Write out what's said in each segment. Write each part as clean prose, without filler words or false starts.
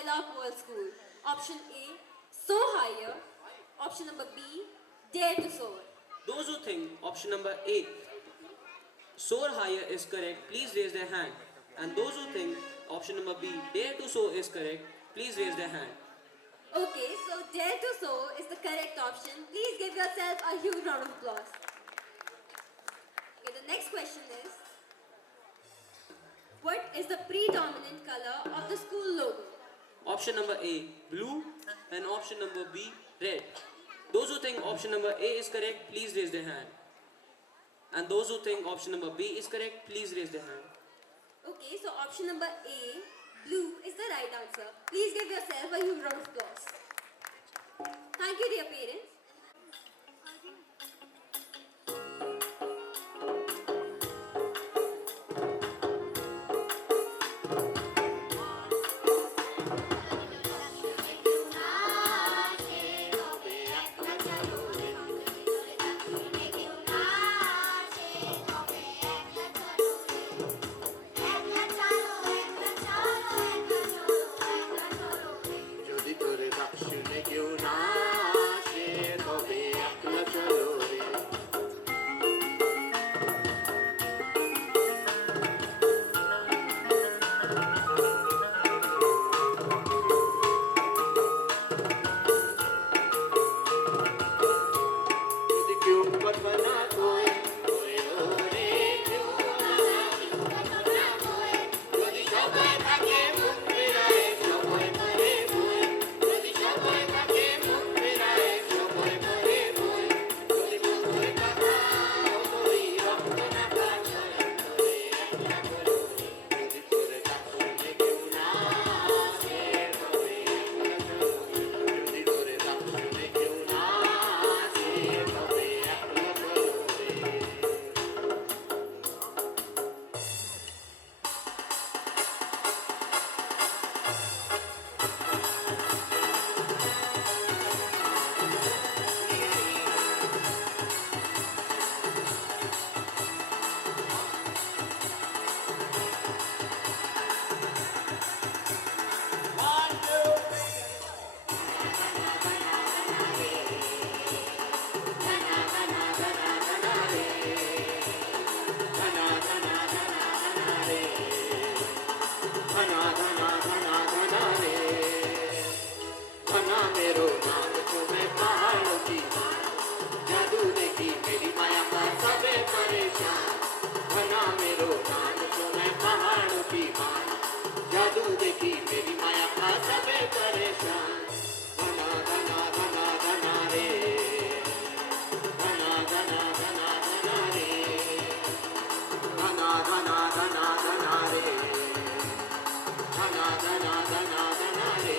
Skylark World School? Option A, soar higher. Option number B, dare to soar. Those who think option number A, soar higher is correct, please raise their hand. And those who think option number B, dare to soar is correct, please raise their hand. Okay, so dare to soar is the correct option. Please give yourself a huge round of applause. Okay, the next question is, what is the predominant color of the school logo? Option number A, blue, and option number B, red. Those who think option number A is correct, please raise their hand. And those who think option number B is correct, please raise their hand. Okay, so option number A, blue, is the right answer. Please give yourself a huge round of applause. Thank you, dear parents. যদি তোরে দাক্ষিণে কেউ না আসে তবে একলা চলো রে যদি কেউ কথা না কয় রে কেউ না যদি সবাই থাকে মুখ ফেরায় সবাই মরে বই যদি সবাই থাকে মুখ ফেরায় সবাই মরে বই যদি বন্ধুর কথা ওই রক্ত না কাছয় ধরে একলা করে যদি তোরে দাক্ষিণে কেউ না আসে তবে একলা চলো যদি তোরে দাক্ষিণে কেউ না আসে তবে একলা চলো রে घना घना घना घना रे घना मेरो नाम तुम्हें पहाड़ों की जादू देखी मेरी माया का सबे परेशान घना मेरो नाम तुम्हें पहाड़ों की जादू देखी मेरी माया का सबे परेशान घना घना घना घना रे घना घना घना घना रे घना घना घना घना रे घना घना घना घना रे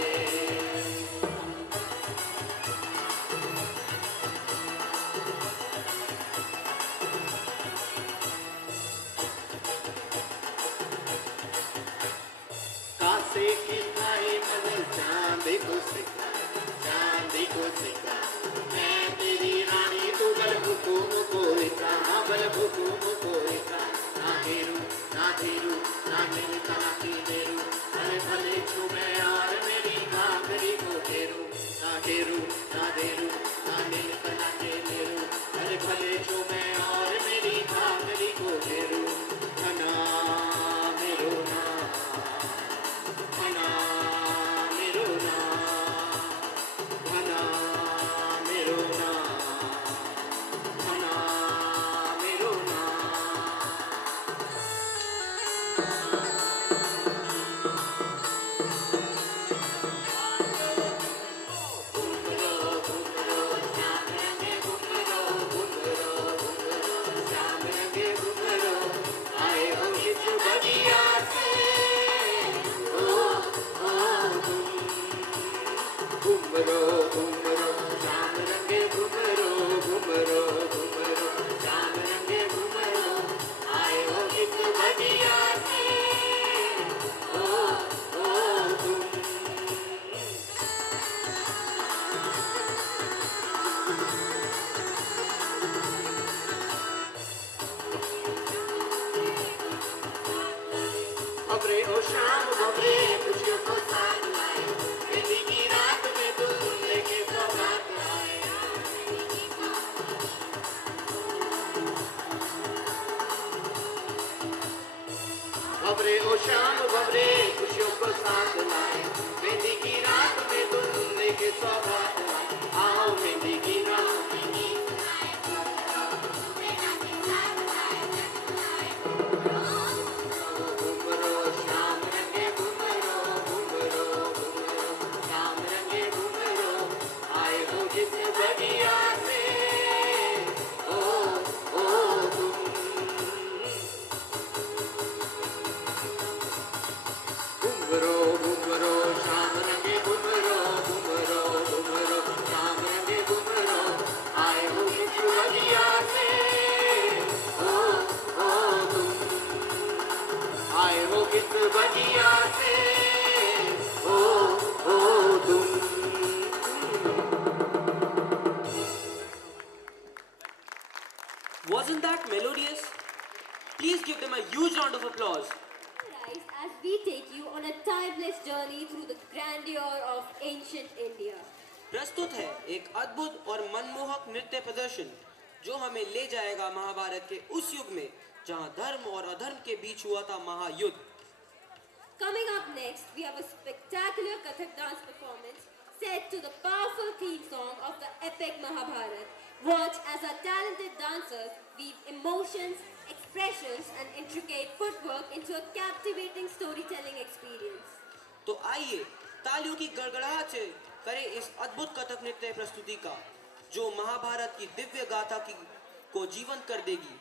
कासे की खाए मदर चांद को से melodious? Please give them a huge round of applause. Rise as we take you on a timeless journey through the grandeur of ancient India. प्रस्तुत है एक अद्भुत और मनमोहक नृत्य प्रदर्शन जो हमें ले जाएगा महाभारत के उस युग में जहां धर्म और अधर्म के बीच हुआ था महायुद्ध. Coming up next, we have a spectacular Kathak dance performance set to the powerful theme song of the epic Mahabharata. Watch as our talented dancers weave emotions, expressions and intricate footwork into a captivating storytelling experience. तो आइए तालियों की गड़गड़ाहट से करें इस अद्भुत कथक नृत्य प्रस्तुति का जो महाभारत की दिव्य गाथा को जीवंत कर देगी.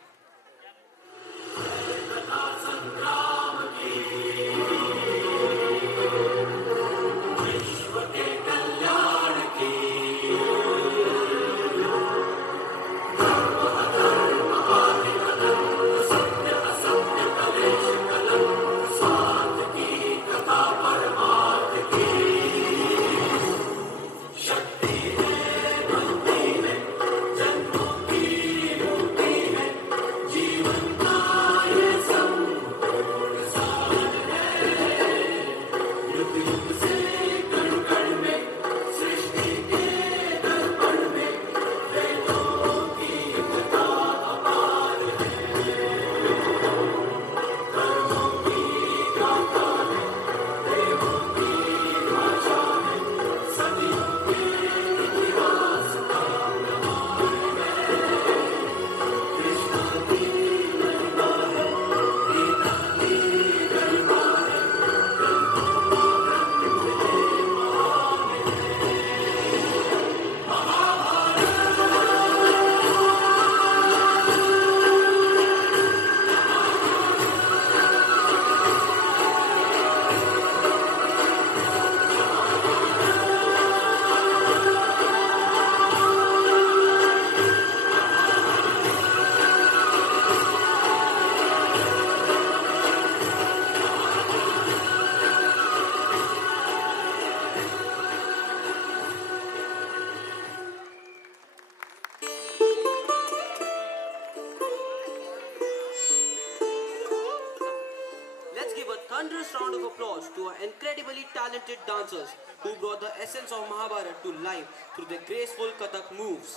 Thunderous round of applause to our incredibly talented dancers who brought the essence of Mahabharata to life through their graceful Kathak moves.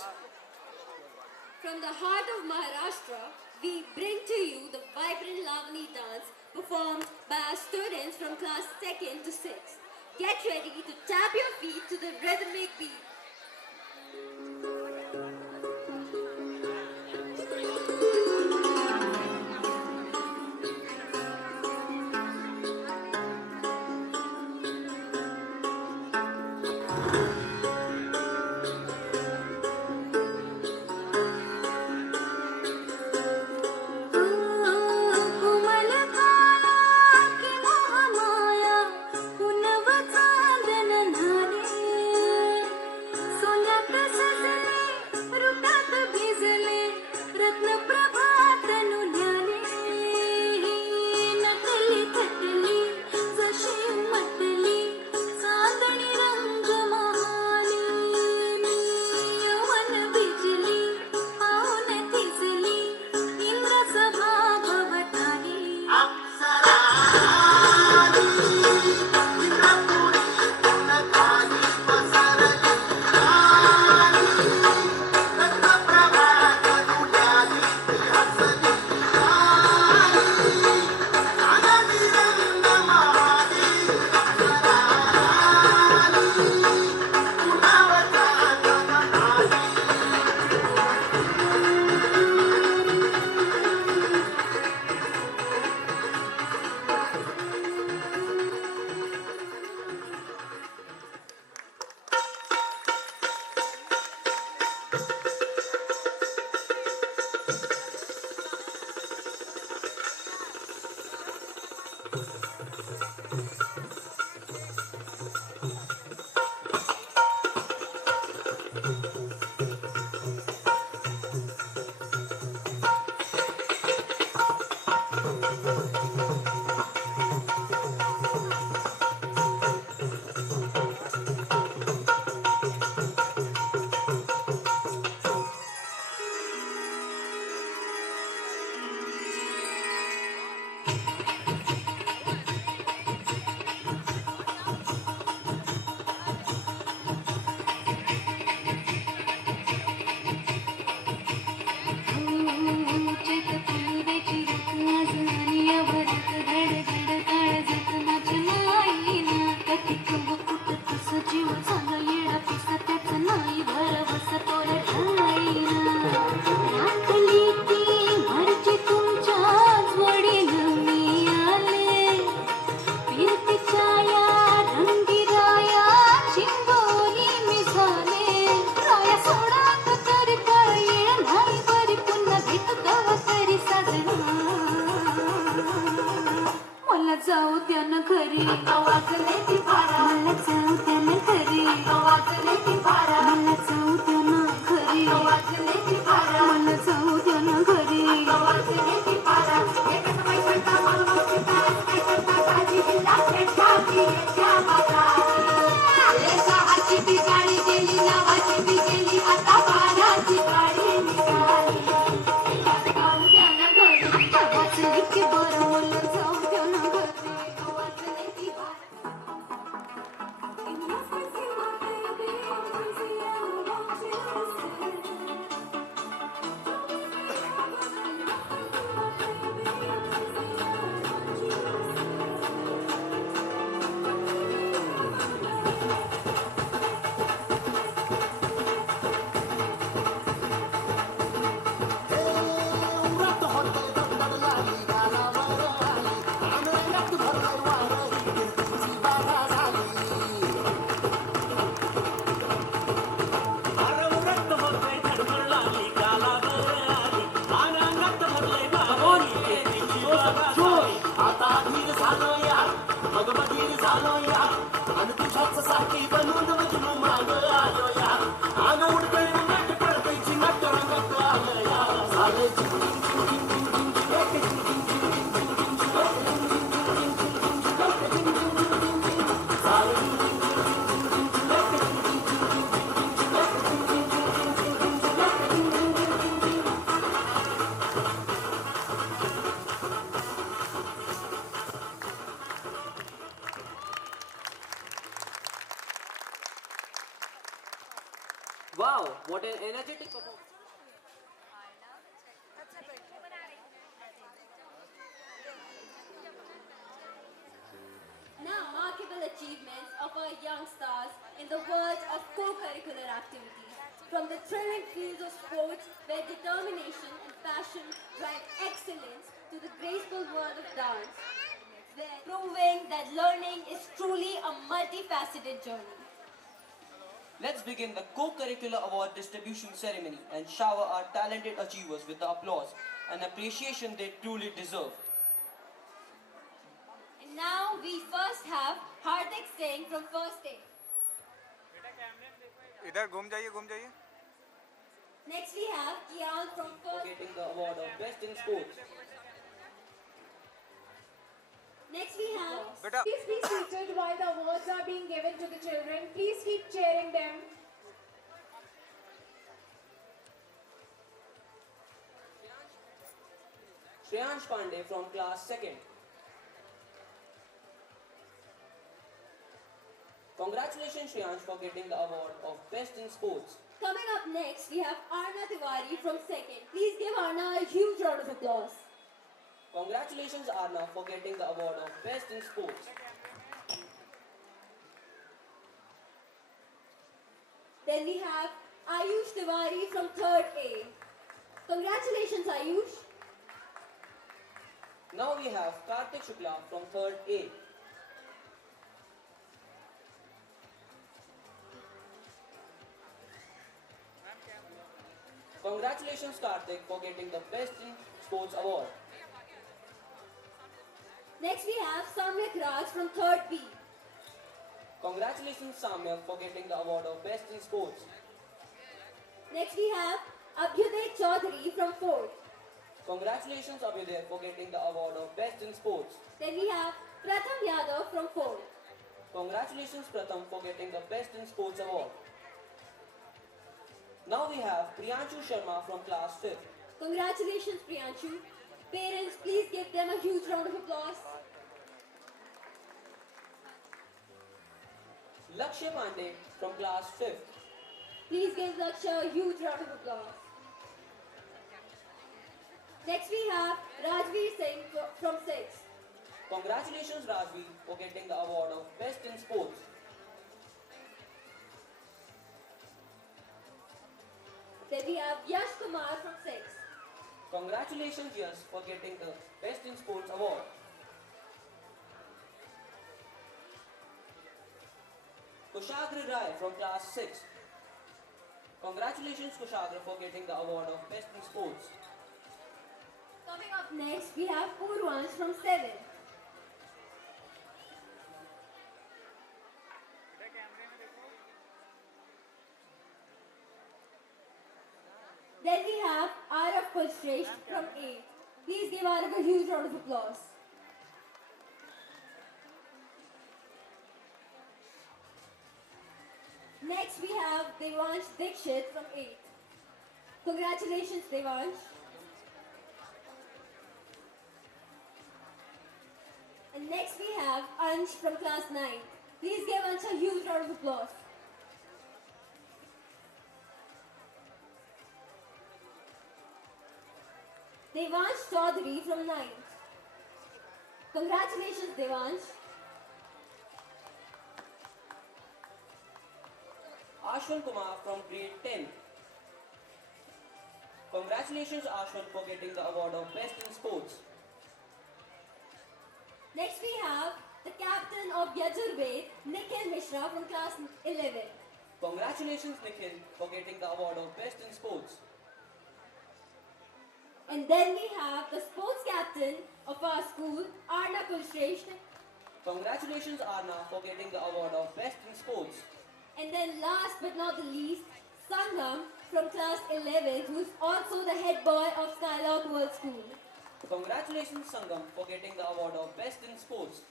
From the heart of Maharashtra, we bring to you the vibrant Lavani dance performed by our students from class 2nd to 6th. Get ready to tap your feet to the rhythmic beat. जीव झाला येडा पिसा त्याचं नाही भरवस पोर ढाईना राखली ती मर्जी तुमच्याच वडील मी आले फिरतीच्या या रंगीराया चिंबोरी मी झाले राया सोडात तरी काय येळ नाही बरी पुन्हा भेट दवा तरी साजना मला जाऊ द्या ना घरी वाजले ती बारा मला जाऊ द्या ना घरी वाजले ती बारा मला जाऊ द्या ना घरी वाजले ती बारा मला जाऊ द्या ना घरी वाजले ती बारा एक समय करता मला काय करता काळजी दिला भेटावी त्या बाबा लेसा हाती ती गाडी गेली नावाची ती गेली आता बाराची गाडी निघाली जाऊ द्या ना घरी वाजले की बरं मला जाऊ द्या ना घरी वाजले की बारा In your face, you are baby, I'm crazy, I want you to stay. Wow, what an energetic performance. Now, markable achievements of our young stars in the world of co-curricular activities. From the thrilling fields of sports, where determination and passion drive excellence, to the graceful world of dance, where proving that learning is truly a multifaceted journey. Let's begin the co-curricular award distribution ceremony and shower our talented achievers with the applause and appreciation they truly deserve. And now we first have Hardik Singh from First Aid. इधर घूम जाइए Next we have Kian from For First. getting the award of Best in Sports. Next we have बेटा Please be seated while the awards are being given to the children. Please keep cheering them. Shreyansh Pandey from class 2nd. Congratulations Shreyansh for getting the award of Best in Sports. Coming up next, we have Arna Tiwari from second. Please give Arna a huge round of applause. Congratulations Arna for getting the award of Best in Sports. Then we have Ayush Tiwari from third A. Congratulations, Ayush. Now we have Kartik Shukla from third A. Congratulations Kartik for getting the Best in Sports award. Next, we have Samyak Raj from third B. Congratulations Samyak for getting the award of Best in Sports. Next, we have Abhyuday Chaudhary from fourth. Congratulations Abhyuday for getting the award of Best in Sports. Then we have Pratham Yadav from fourth. Congratulations Pratham for getting the Best in Sports award. Now we have Priyanshu Sharma from class 5th. Congratulations, Priyanshu. Parents, please give them a huge round of applause. Lakshya Pandey from class 5th. Please give Lakshya a huge round of applause. Next, we have Rajveer Singh from sixth. Congratulations Rajvi for getting the award of Best in Sports. Kumar from 6. Congratulations, Yash, for getting the Best in Sports award. Kushagra Rai from class 6. Congratulations, Kushagra, for getting the award of Best in Sports. Coming up next, we have Purvansh from 7. Then we have Arav Kulshresht from 8. Please give Arav a huge round of applause. Next we have Devansh Dikshit from 8. Congratulations, Devansh. And next we have Ansh from class 9. Please give Ansh a huge round of applause. Devansh Chaudhary from 9th. Congratulations, Devansh. Ashwin Kumar from grade 10. Congratulations, Ashwin, for getting the award of Best in Sports. Next we have the captain of Yajurved, Nikhil Mishra from class 11. Congratulations, Nikhil, for getting the award of Best in Sports. And then we have the sports captain of our school, Arna Kulshresht. Congratulations, Arna, for getting the award of Best in Sports. And then last but not the least, Sangam from class 11, who is also the head boy of Skylark World School. Congratulations, Sangam, for getting the award of Best in Sports.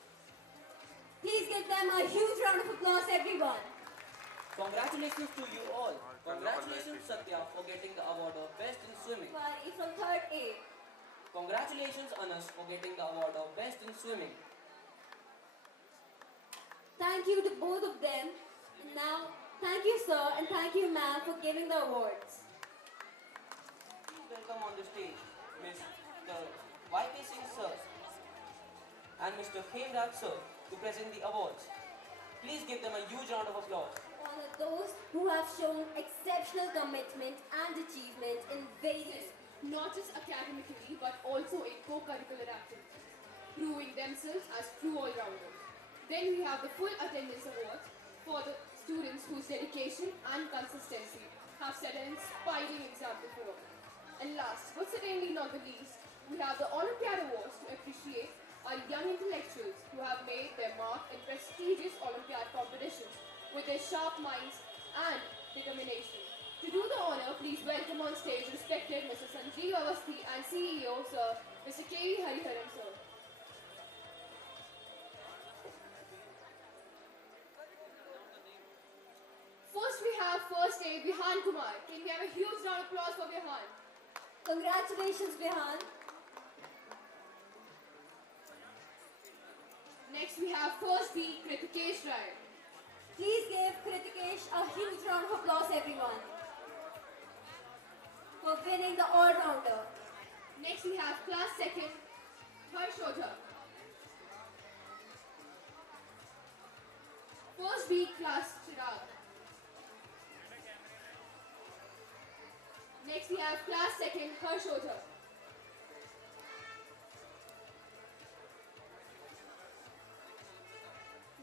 Please give them a huge round of applause, everyone. Congratulations to you all. Congratulations, Satya, for getting the award of Best in Swimming. Wari from 3rd A. Congratulations, Anas, for getting the award of Best in Swimming. Thank you to both of them. And now, thank you, sir, and thank you, ma'am, for giving the awards. Please welcome on the stage Ms. Y.K. Singh sir and Mr. Hemraj sir to present the awards. Please give them a huge round of applause. Honor those who have shown exceptional commitment and achievement in various. Not just academically, but also in co-curricular activities, proving themselves as true all-rounders. Then we have the full attendance awards for the students whose dedication and consistency have set an inspiring example for all. And last, but certainly not the least, we have the Olympiad Awards to appreciate our young intellectuals who have made their mark in prestigious Olympiad competitions with their sharp minds and determination. To do the honor, please welcome on stage respected Mr. Sanjeev Awasthi and CEO Sir, Mr. K.V. Hariharan sir. First we have first aid Vihan Kumar. Can we have a huge round of applause for Vihan? Congratulations, Vihan. Next we have first B Kritikesh Rai. Please give Kritikesh a huge round of applause, everyone, for winning the all-rounder. Next we have class second Harsh Ojha. First B class Chirag. Next we have class second Harsh Ojha.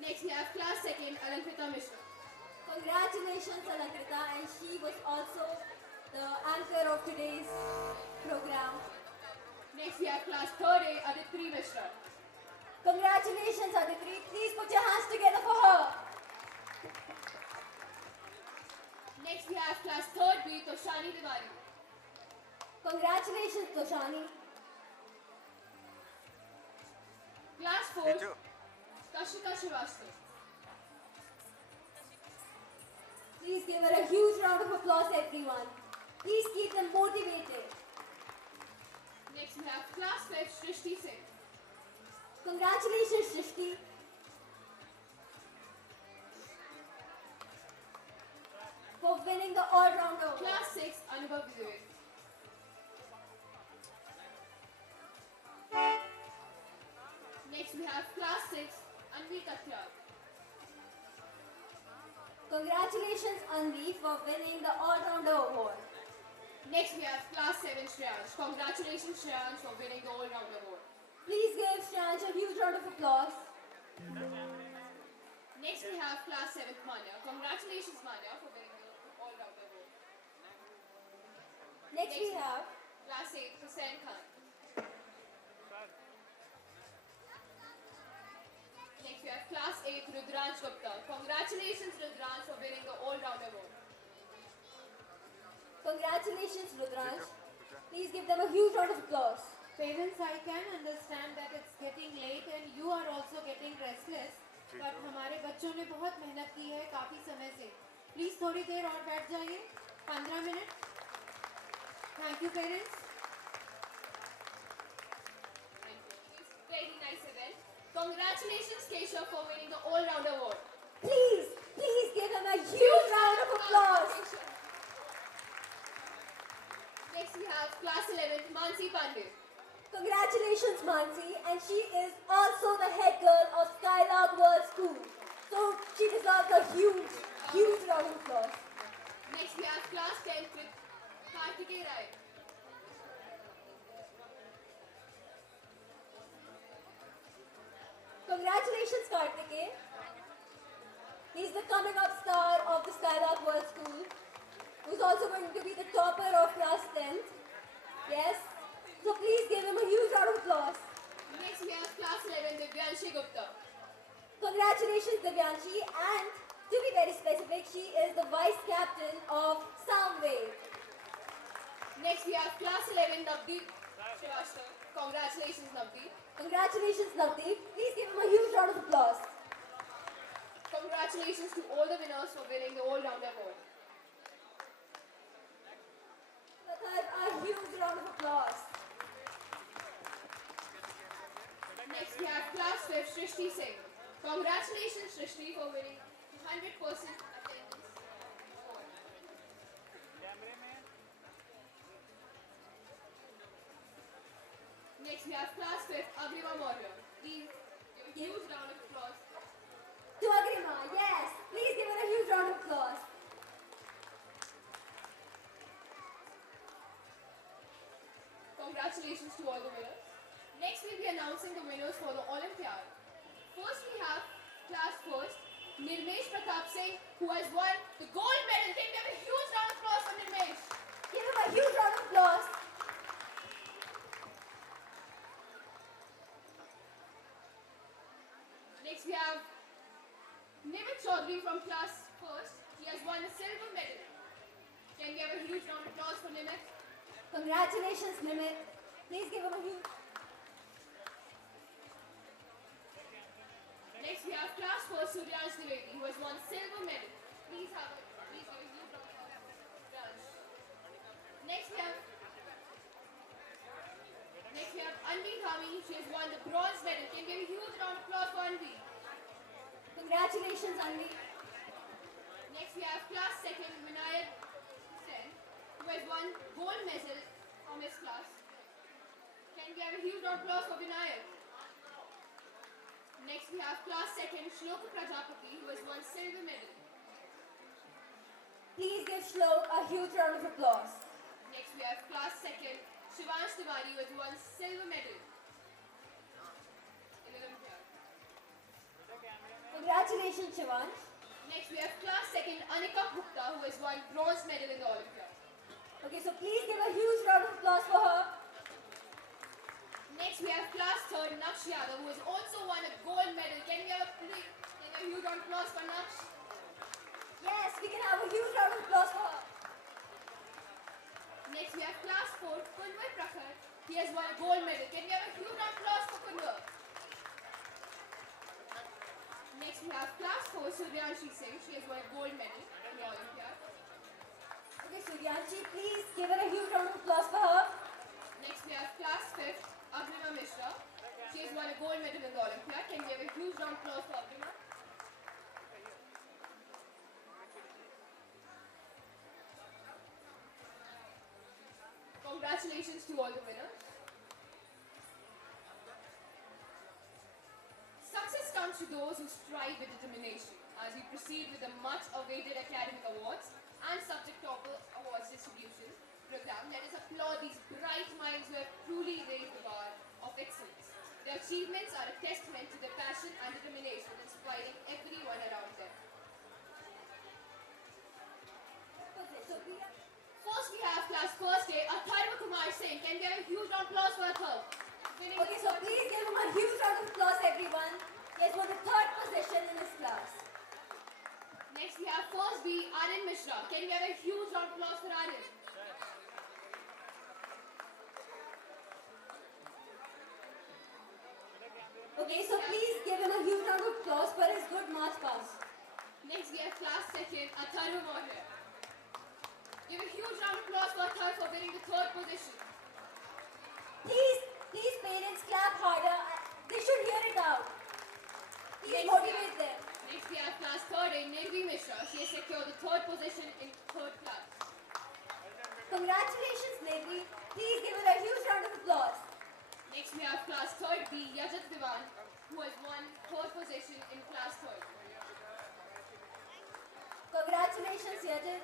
Next we have class second Alankrita Mishra. Congratulations, Alankrita, and she was also the anchor of today's program. Next we have class third A Aditri Mishra. Congratulations, Aditri. Please put your hands together for her. Next we have class third B Toshani Tiwari. Congratulations, Toshani. Class fourth Kashika Srivastava. Please give her a huge round of applause, everyone. Please keep them motivated. Next we have class fifth Shrishti Singh. Congratulations, Shrishti. For winning the all-rounder award. Class 6 Anubhav Vivek. Next we have class 6 Anvi Katyal. Congratulations, Anvi, for winning the all-rounder award. Next we have class 7 Shreyansh. Congratulations Shreyansh for winning the all-round award. Please give Shreyansh a huge round of applause. Next we have class 7th Manya. Congratulations Manya for winning the all-round award. Next we have Class 8 Hussain Khan. Next we have class 8 Rudransh Gupta. Congratulations Rudransh for winning the all-round award. congratulations Rudransh. Please give them a huge round of applause. Parents, I can understand that it's getting late and you are also getting restless. But हमारे बच्चों ने बहुत मेहनत की है काफ़ी समय से. Please थोड़ी देर और बैठ जाइए. 15 minute. Thank you, parents. Thank you. It's a very nice event. Congratulations Keshav for winning the all-round award. Please give him a huge round of applause. Next we have class 11th Mansi Pandey. Congratulations Mansi, and she is also the head girl of Skylark World School. So she deserves a huge round of applause. Next we have class 10th with Kartikeya Rai. Congratulations Kartikeya. He's the coming up star of the Skylark World School, who's also going to be the topper of class 10th. Yes? So please give him a huge round of applause. Next we have class 11 Divyanshi Gupta. Congratulations Divyanshi, and to be very specific, she is the vice captain of Soundwave. Next we have class 11 Navdeep Srivastava. Congratulations Navdeep. Congratulations Navdeep. Please give him a huge round of applause. Congratulations to all the winners for winning the all-round award. A huge round of applause. Next we have class 5 Shrishti Singh. Congratulations Shrishti for winning 100% attendance award. Next we have class 5th Agrima Maurya. Please give a huge round of applause. To Agrima, yes. Please give her a huge round of applause. Congratulations to all the winners. Next we'll be announcing the winners for the Olympiad. First we have class first, Nirmesh Pratap Singh, who has won the gold medal. Can we have a huge round of applause for Nirmesh? Give him a huge round of applause. Next we have Nimit Chaudhary from class first. He has won the silver medal. Can we have a huge round of applause for Nimit? Congratulations Nimit. Please give him a huge... Next we have class first Suryansh Dwivedi, who has won the silver medal. Please give a huge round of applause. Suryansh. Next we have Anvi Dhami. She has won the bronze medal. Can we have a huge round of applause for Anvi? Congratulations Anvi. Next we have class second Vinayak Sen, who has won gold medal from his class. Can we have a huge round of applause for Vinayak? Next we have class second Shloka Prajapati, who has won silver medal. Please give Shlok a huge round of applause. Next we have class second Shivansh Tiwari, who has won silver medal in Olympiad. Congratulations Shivansh. Next we have class second Anika Gupta, who has won bronze medal in the Olympiad. Okay, so please give a huge round of applause for her. Next we have class third Naksh Yadav, who has also won a gold medal. Can we have a huge round of applause for Naksh? Yes, we can have a huge round of applause for her. Next we have class 4 Kunwar Prakhar. He has won a gold medal. Can we have a huge round of applause for Kunwar? Next we have class 4 Suryanshi Singh. She has won a gold medal in the Olympiad. Okay, Suryanshi, please give her a huge round of applause for her. Next we have class 5th Agrima Mishra. She has won a gold medal in the Olympiad. Can we have a huge round of applause for Agrima? Congratulations to all the winners. Success comes to those who strive with determination as we proceed with the much awaited academic awards and subject topper awards distribution. program, let us applaud these bright minds who have truly raised the bar of excellence. Their achievements are a testament to their passion and determination, inspiring everyone around them. Okay, so we are First, we have class first day, Atharva Kumar Singh. Can we have a huge round of applause for Atharva? Okay, so please give him a huge round of applause, everyone. He has won the third position in his class. Next, we have first B, Aryan Mishra. Can we have a huge round of applause for Aryan? Okay, so please give him a huge round of applause for his good march past. Next, we have class second, Atharva Mohan. Give a huge round of applause for Atharva for winning the third position. Please, parents, clap harder. They should hear it out. Please motivate them. Next, we have class third A, Nirvi Mishra. She has secured the third position in third class. Congratulations, Navy. Please give her a huge round of applause. Next, we have class third B, Yajat Diwan, who has won third position in class third. Congratulations, Yajit.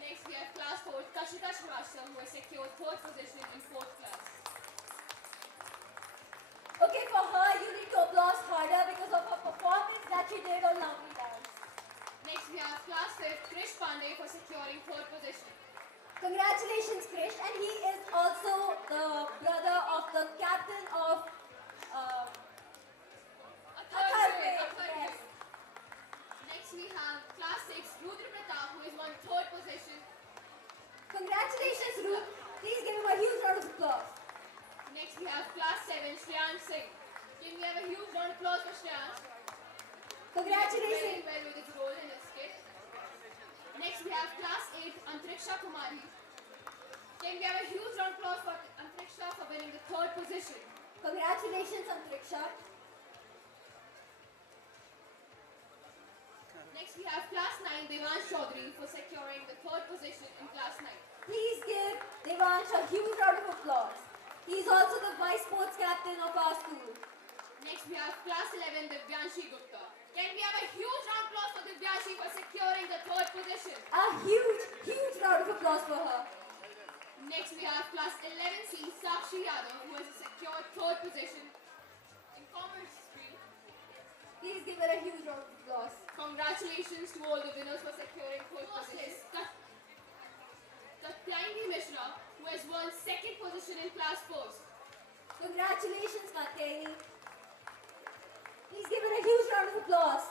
Next, we have class fourth, Kashika Srivastava, who has secured third position in fourth class. Okay, for her, you need to applause harder because of her performance that she did on Lavely Dance. Next, we have class fifth, Krish Pandey, for securing third position. Congratulations, Krish. And he is also the brother of the captain of Atharva. Yes. Next, we have class six, Rudra Pratap, who has won third position. Congratulations, Ruth. Please give him a huge round of applause. Next, we have class seven, Shreyansh Singh. Can we have a huge round of applause for Shreyansh? Congratulations. Very well with his role in his skit. Next, we have class 8, Antriksha Kumari. Can we have a huge round of applause for Antriksha for winning the third position? Congratulations, Antriksha. Next, we have class 9, Devansh Chaudhary, for securing the third position in class 9. Please give Devansh a huge round of applause. He's also the vice sports captain of our school. Next, we have class 11, Divyanshi Gupta. Can we have a huge round of applause for Divyanshi for securing the third position? A huge round of applause for her. Next, we have class 11C, Sakshi Yadav, who has secured third position in commerce stream. Please give her a huge round of applause. Congratulations to all the winners for securing third position. Katyayani Mishra, who has won second position in class first. Congratulations, Katyayani. Please give her a huge round of applause.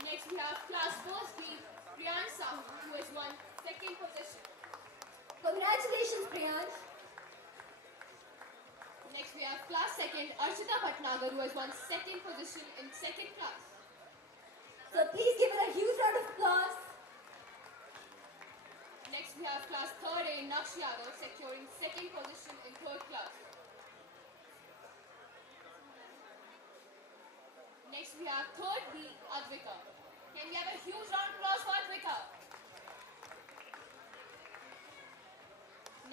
Next, we have class first B, Priyansh Sahu, who has won second position. Congratulations, Priyansh. Next, we have class second, Archita Bhatnagar, who has won second position in second class. So please give her a huge round of applause. Next, we have class third A, Naksh Yadav, securing second position in third class. Next, we have third B, Advika. Can we have a huge round of applause for Advika?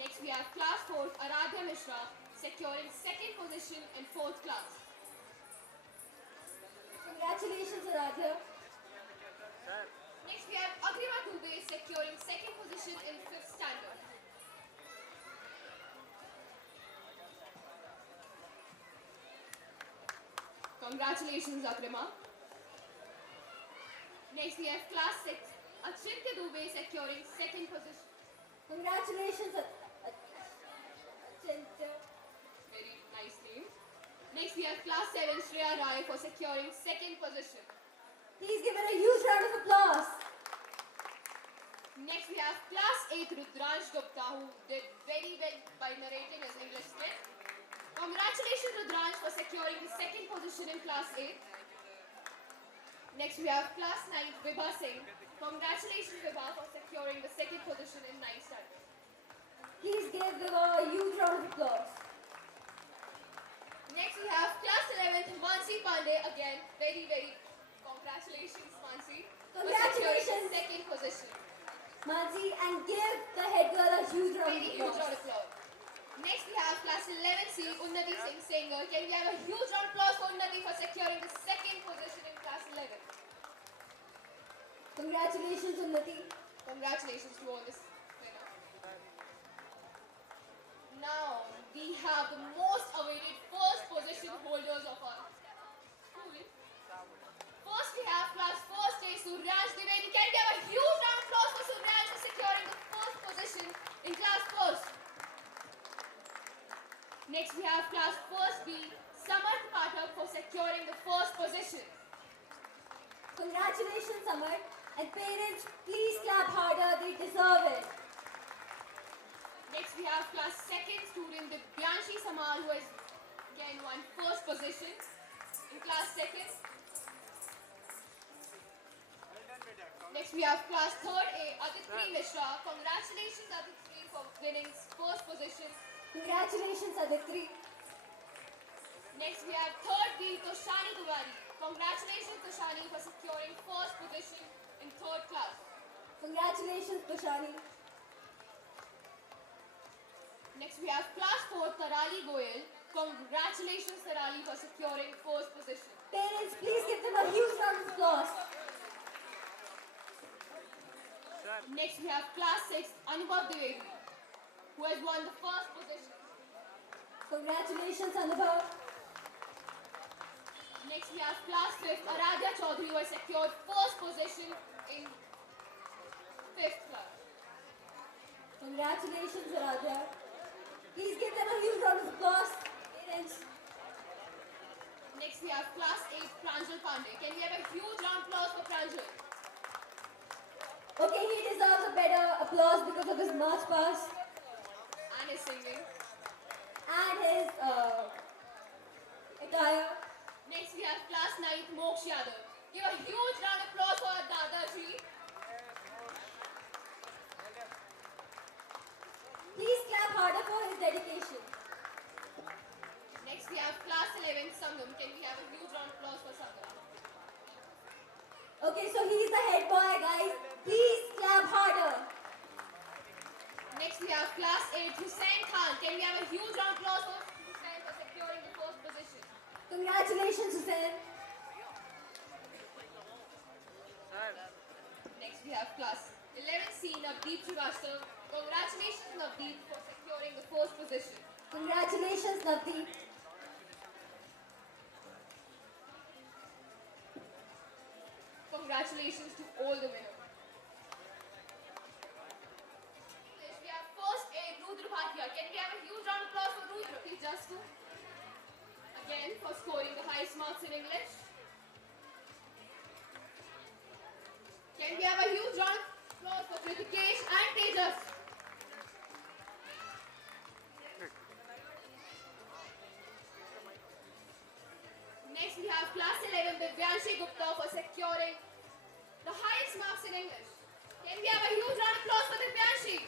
Next, we have class fourth, Aradhya Mishra, securing second position in fourth class. Congratulations, Aradhya. Next, we have Agrima Dubey securing second position in fifth standard. Congratulations, Agrima. Next, we have class 6, Achintya Dubey securing second position. Congratulations, Achintya. Very nice name. Next, we have class 7, Shreya Rai for securing second position. Please give her a huge round of applause. Next, we have class 8, Rudransh Gupta, who did very well by narrating his English skit. Congratulations, Rudransh, for securing the second position in class 8. Next, we have class 9, Vibha Singh. Congratulations, Vibha, for securing the second position in 9th standard. Please give Vibha a huge round of applause. Next, we have class 11th, Mansi Pandey. Again, very congratulations, Mansi. For Congratulations. securing second position. Mansi, and give the head girl a huge round Very of huge round applause. of applause. Next, we have class 11C, Unnati Singh Singer. Can we have a huge round of applause for Unnati for securing the second position in class 11? Congratulations, Unnati. Congratulations to all this winner. now we have the most awaited first position holders of our school. First we have class first A Suryansh Dwivedi. Can we have a huge round of applause for Suryansh for securing the first position in class first? Next we have class first B Samarth Pathak for securing the first position. Congratulations, Samar. And parents, please clap harder, they deserve it. Next we have class second student Divyanshi Samal who has again won first position in class second. Next we have class third A Aditri Mishra. Congratulations Aditri for winning first position. Congratulations, Aditri. Next we have third B Toshani Tiwari. Congratulations Toshani for securing first position in third class. Congratulations, Tushani. Next we have class 4 Tarali Goyal. Congratulations Tarali for securing first position. Parents, please give them a huge round of applause. Next we have class 6 Anubhav Dwivedi who has won the first position. Congratulations, Anubhav. Next we have class 5th Aradhya Chaudhary who has secured first position in 5th class. Congratulations, Aradhya. Please give them a huge round of applause. Parents. Next we have class 8 Pranjal Pandey. Can we have a huge round of applause for Pranjal? Okay, he deserves a better applause because of his march past And his singing. and his attire. Next we have class 9th Moksh Yadav. Give a huge round of applause for our Dadaji. Please clap harder for his dedication. Next we have class 11th Sangam. Can we have a huge round of applause for Sangam? Okay, so he's the head boy, guys. Please clap harder. Next we have class 8 Hussain Khan. Can we have a huge round of applause for Hussain for securing the first position? Congratulations, Hussain. Next we have class 11C Navdeep Srivastav. Congratulations Navdeep for securing the first position. Congratulations, Navdeep. Congratulations to all the winners. Next we have first A Rudra Bhatia. Can we have a huge round of applause for Rudra? He just again for scoring the highest marks in English. Can we have a huge round of applause for Kritikesh and Tejas? Next we have class 11 Divyanshi Gupta for securing the highest marks in English. Can we have a huge round of applause for Divyanshi?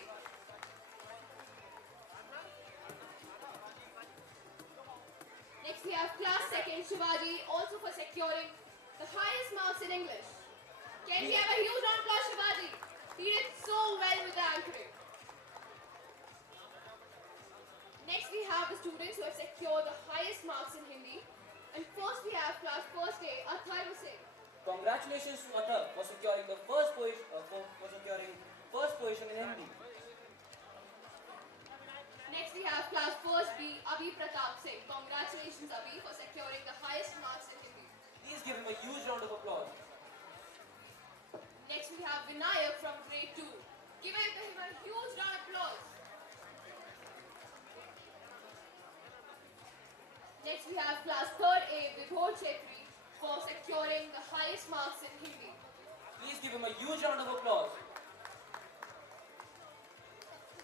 Next we have class 2nd Shivaji also for securing the highest marks in English. Can we have a huge round of applause Shivaji? He did so well with the anchoring. Next we have the students who have secured the highest marks in Hindi. And first we have class first A Athar Hussain. Congratulations to Athar for securing the first position in Hindi. Next we have class first B Abhi Pratap Singh. Congratulations Abhi for securing the highest marks in Hindi. Please give him a huge round of applause. Next we have Vinayak from grade 2. Give him a huge round of applause. Next we have class 3rd A Vibhor Chetri for securing the highest marks in Hindi. Please give him a huge round of applause.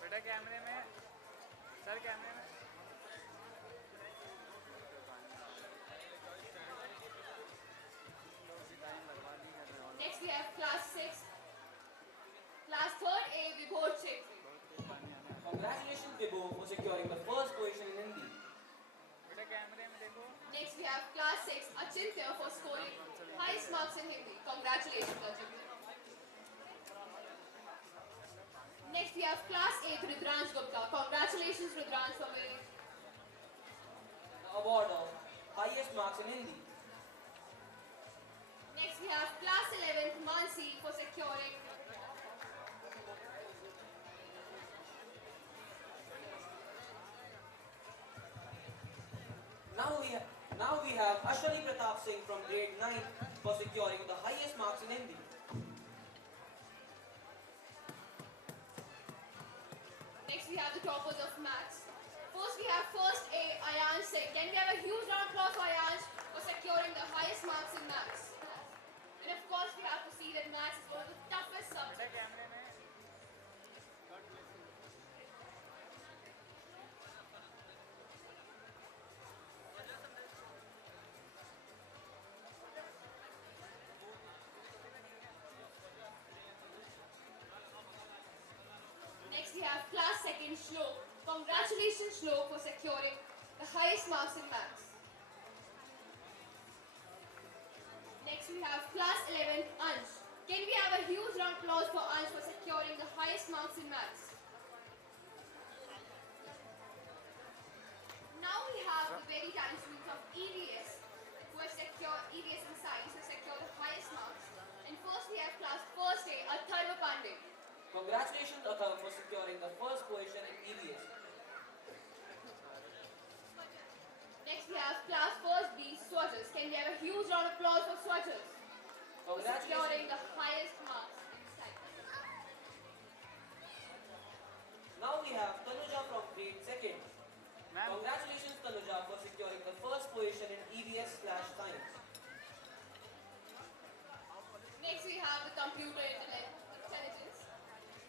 बेटा कैमरे में sir कैमरे में Next we have class 6. Class 3rd A Vibhor Chetri. Congratulations, Vibhu, for securing the first position in Hindi. बेटा कैमरे में देखो Next we have class 6 Achintya for scoring highest marks in Hindi. Congratulations Achintya. Next we have class 8 Rudransh Gupta. Congratulations Rudransh for winning. The award of highest marks in Hindi. Next we have class 11th Mansi for securing we have Ashwani Pratap Singh from grade 9 for securing the highest marks in Hindi. Next we have the toppers of maths. First we have first A, Ayansh Singh. Can we have a huge round of applause for Ayansh for securing the highest marks in maths? And of course we have to see that maths is one of the toughest subjects. Next we have class second Shlok. Congratulations Shlok for securing the highest marks in maths. Next we have class 11th Ansh. Can we have a huge round of applause for Ansh for securing the highest marks in maths? Now we have the very talented students of EVS who have secured EVS in science who secure the highest marks. And first we have class first A, Atharva Pandey. Congratulations, Atharva, for securing the first position in EVS. Next we have class first B, Swajas. Can we have a huge round of applause for Swajas for securing Congratulations. the highest marks in science? Now we have Tanuja from grade 2nd. Congratulations, Tanuja, for securing the first position in EVS/science. Next we have the computer intelligence.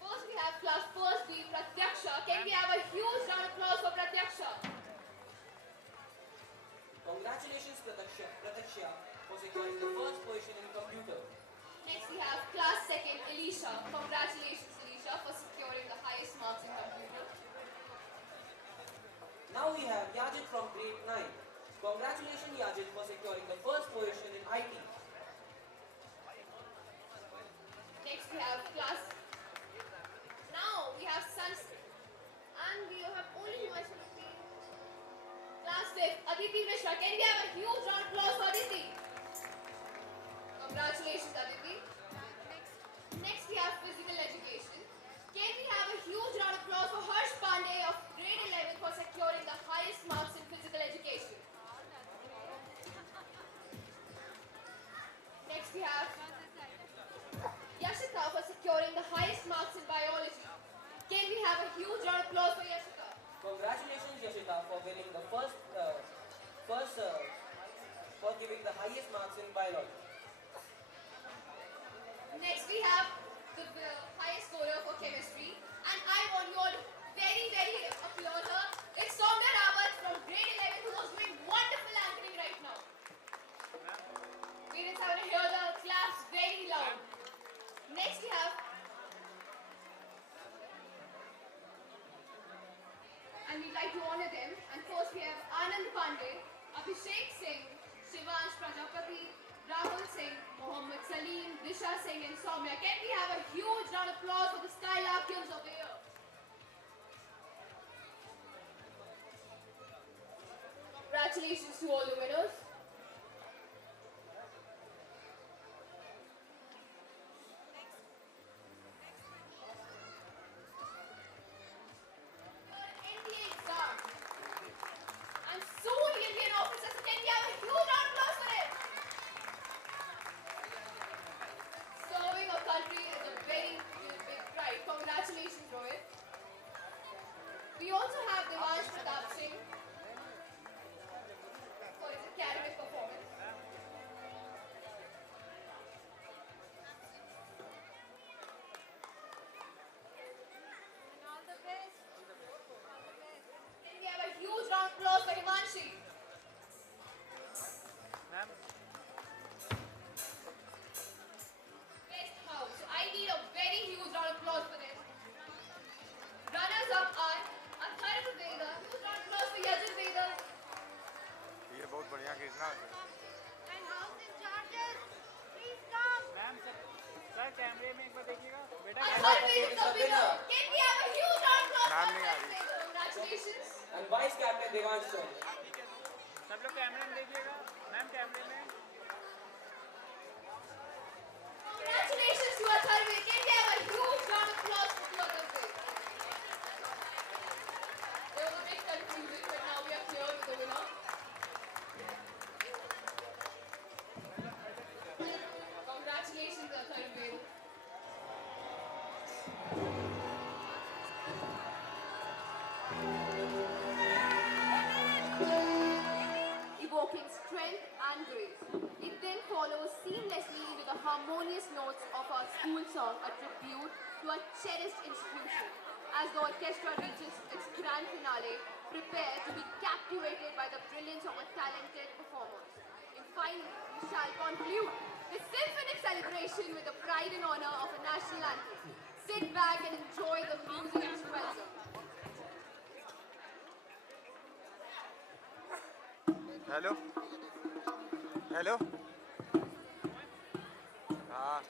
First we have class first B, Pratyaksha. Can we have a huge round of applause for Pratyaksha? Congratulations, Prataksha, for securing the first position in computer. Next we have class second, Elisha. Congratulations, Elisha, for securing the highest marks in computer. Now we have Yajit from grade 9. Congratulations, Yajit, for securing the first position in IT. Next we have class. Now we have Sunset. And we have only one class 5th, Aditi Mishra. Can we have a huge round of applause for Aditi? Congratulations, Aditi. Next we have physical education. Can we have a huge round of applause for Harsh Pandey of grade 11 for securing the highest marks in physical education? Next we have Yashika for securing the highest marks in biology. Can we have a huge round of applause for Yashika? Congratulations, Yashita, for winning the for giving the highest marks in biology. Next we have the highest scorer for chemistry, and I want you all to very, very applaud her. It's Soumya Rawat from grade 11 who was doing wonderful anchoring right now. Parents have to hear the claps very loud. Next we have, and we'd like to honor them. And first we have Anand Pandey, Abhishek Singh, Shivansh Prajapati, Rahul Singh, Mohammed Salim, Disha Singh and Soumya. Can we have a huge round of applause for the Skylarkians of the year? Congratulations to all the winners. NDA exam. And soon Indian officers. Can we have a huge round of applause for it? Serving a country is a very big pride. Congratulations, Rohit. We also have Devansh Pratap Singh for his academic performance. All the best. Can we have a huge round of applause for Himanshi? Best house. So I need a very huge round of applause for them. Runners up are Atharva Veda. Huge round of applause for Yajur Veda. ये बहुत बढ़िया खींचना And house in charges. Please come. Ma'am sir कैमरे में एक बार देखिएगा बेटा Atharva Veda is the winner. Can we have a huge round of applause नाम for नहीं आ Atharva रही। Veda? Congratulations. And Vice Captain Devansh Sir. सब लोग कैमरे में देखिएगा मैम कैमरे में Congratulations to Atharva. Can we have a huge round of applause for Atharva? There was a big confusion, but now we are clear with the winner. song a tribute to a cherished institution. As the orchestra reaches its grand finale, prepare to be captivated by the brilliance of a talented performer. And finally, we shall conclude this symphonic celebration with the pride and honor of a national anthem. Sit back and enjoy the music and splendor. Hello hello हाँ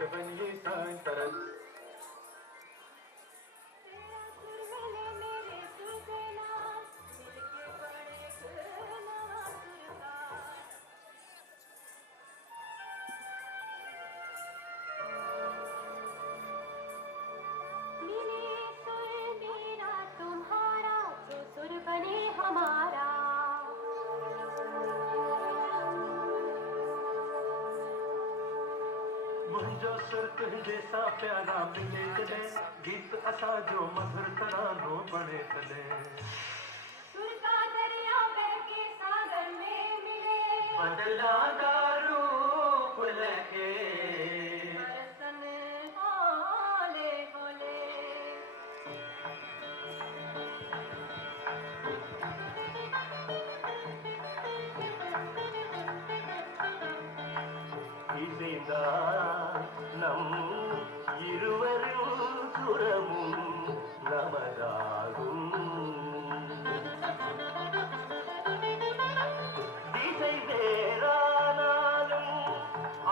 बात बनिए तरस मुंहिंजो सुर तुंहिंजे सां प्यारा मिले तॾहिं गीत असां जो मधुर तरानो बणे तॾहिं बदला दारू फुल खे இசைந்தா நம் இருவரும் சுரமும் நமதாகும் திசை வேறானாலும்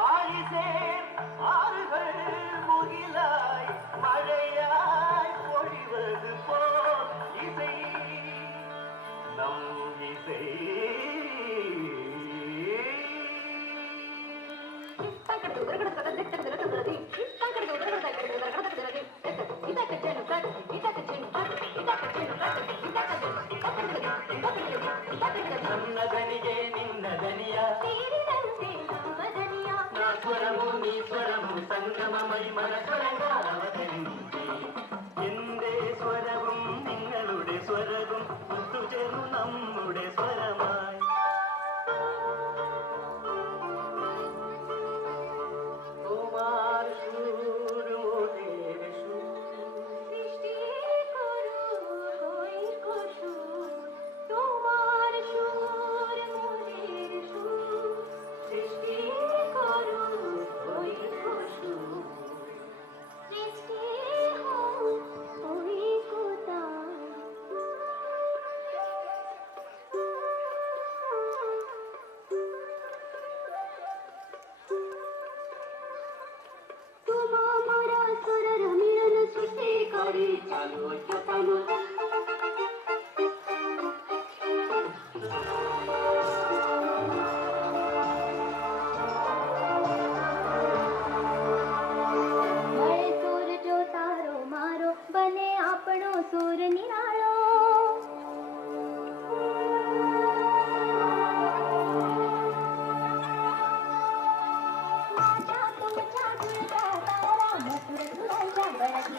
ஆழிசேர் ஆறுகள் முகிலாய் மழையாய் பொழிவது போல் இசை நம் இசை నన్నదనిగే నిన్నదనియా నా స్వరము నీ స్వరము సంగమమై మన സ്വരങ്ങളവതരിഞ്ചി എന്റെ സ്വരവും നിങ്ങളുടെ സ്വരവും ഒത്തുചേർന്നു നമ്മുടെ സ്വരമായി তোমার সুর মোদের সুর সৃষ্টি করু কই কুসুর তোমার সুর মোদের সুর সৃষ্টি করু কই কুসুর সৃষ্টি হও কই কোতাল चालू चालू सुर जो तारो मारो बने आपनो सुर निरालो माझा तुमचा गुलगा तारा मधुर तुझ्या बळकी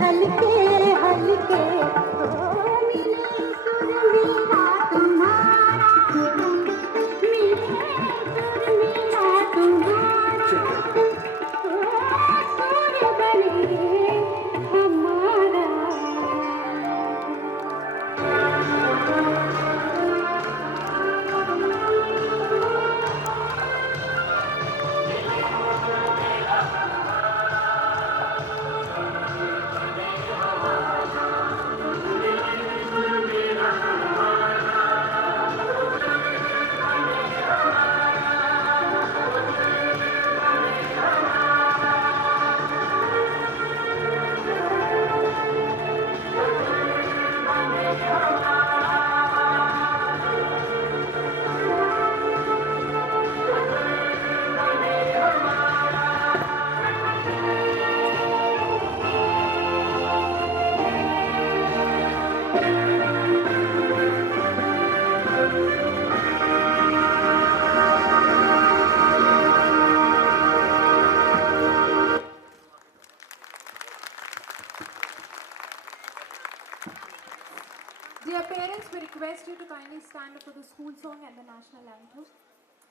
हल्के हल्के मिले सुर मेरा तुम्हारा मिले सुर मेरा तुम्हारा सुर बने हमारा Dear parents, we request you to kindly stand up for the school song and the national anthem.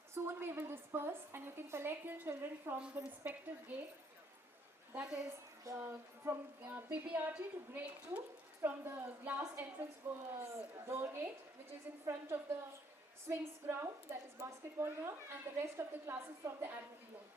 Soon we will disperse and you can collect your children from the respective gate. That is from PPRT to grade 2 from the glass entrance door gate which is in front of the swings ground, that is basketball ground, and the rest of the classes from the admin block.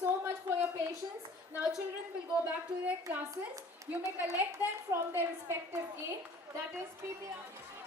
so much for your patience. Now children will go back to their classes. You may collect them from their respective gate. That is PPR.